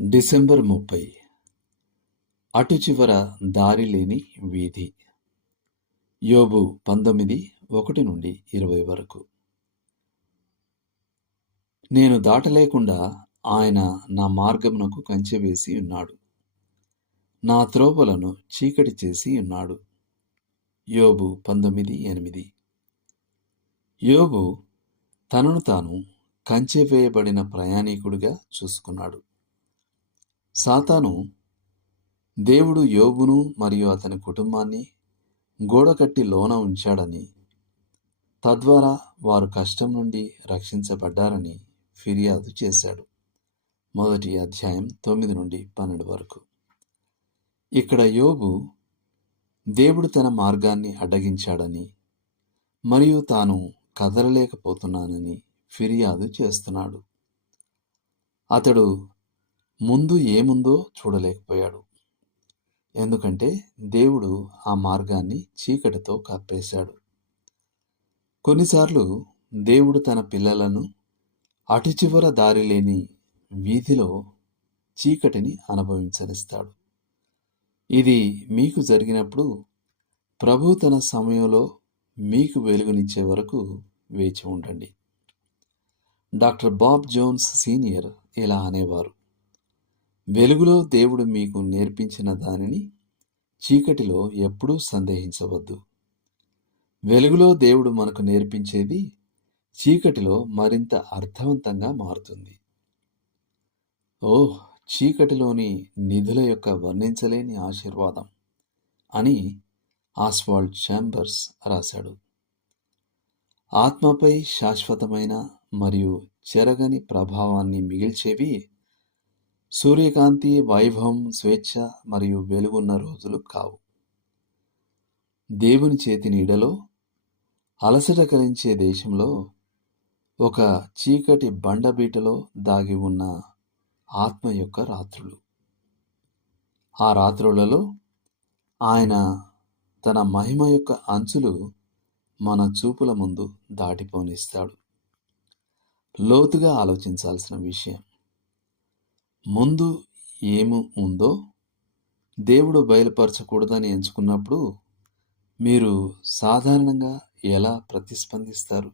December 30. అటు చివర దారి లేని వీధి. యోబు 19:1-20 వరకు. నేను దాటలేకుండా ఆయన నా మార్గమునకు కంచె వేసి ఉన్నాడు, నా త్రోవలను చీకటి చేసి ఉన్నాడు. యోబు 19:8. యోబు తనను తాను కంచె వేయబడిన ప్రయాణికుడిగా చూసుకున్నాడు. సాతాను దేవుడు యోబును మరియు అతని కుటుంబాన్ని గోడకట్టి లోన ఉంచాడని, తద్వారా వారు కష్టం నుండి రక్షించబడ్డారని ఫిర్యాదు చేశాడు. 1 అధ్యాయం 9-12 వరకు. ఇక్కడ యోబు దేవుడు తన మార్గాన్ని అడ్డగించాడని మరియు తాను కదలలేకపోతున్నానని ఫిర్యాదు చేస్తున్నాడు. అతడు ముందు ఏముందో చూడలేకపోయాడు, ఎందుకంటే దేవుడు ఆ మార్గాన్ని చీకటితో కప్పేశాడు. కొన్నిసార్లు దేవుడు తన పిల్లలను అటు చివర దారి లేని వీధిలో చీకటిని అనుభవించనిస్తాడు. ఇది మీకు జరిగినప్పుడు ప్రభు తన సమయంలో మీకు వెలుగునిచ్చే వరకు వేచి ఉండండి. డాక్టర్ బాబ్ జోన్స్ సీనియర్ ఇలా అనేవారు: వెలుగులో దేవుడు మీకు నేర్పించిన దానిని చీకటిలో ఎప్పుడూ సందేహించవద్దు. వెలుగులో దేవుడు మనకు నేర్పించేది చీకటిలో మరింత అర్థవంతంగా మారుతుంది. ఓహ్, చీకటిలోని నిధుల యొక్క వర్ణించలేని ఆశీర్వాదం అని ఆస్వాల్డ్ ఛాంబర్స్ రాశాడు. ఆత్మపై శాశ్వతమైన మరియు చెరగని ప్రభావాన్ని మిగిల్చేవి సూర్యకాంతి, వైభవం, స్వేచ్ఛ మరియు వెలుగున్న రోజులు కావు. దేవుని చేతి నీడలో అలసట కలించే దేశంలో ఒక చీకటి బండబీటలో దాగి ఉన్న ఆత్మ యొక్క రాత్రులు. ఆ రాత్రులలో ఆయన తన మహిమ యొక్క అంచులు మన చూపుల ముందు దాటిపోనిస్తాడు. లోతుగా ఆలోచించాల్సిన విషయం: ముందు ఏమి ఉందో దేవుడు బయలుపరచకూడదని ఎంచుకున్నప్పుడు మీరు సాధారణంగా ఎలా ప్రతిస్పందిస్తారు?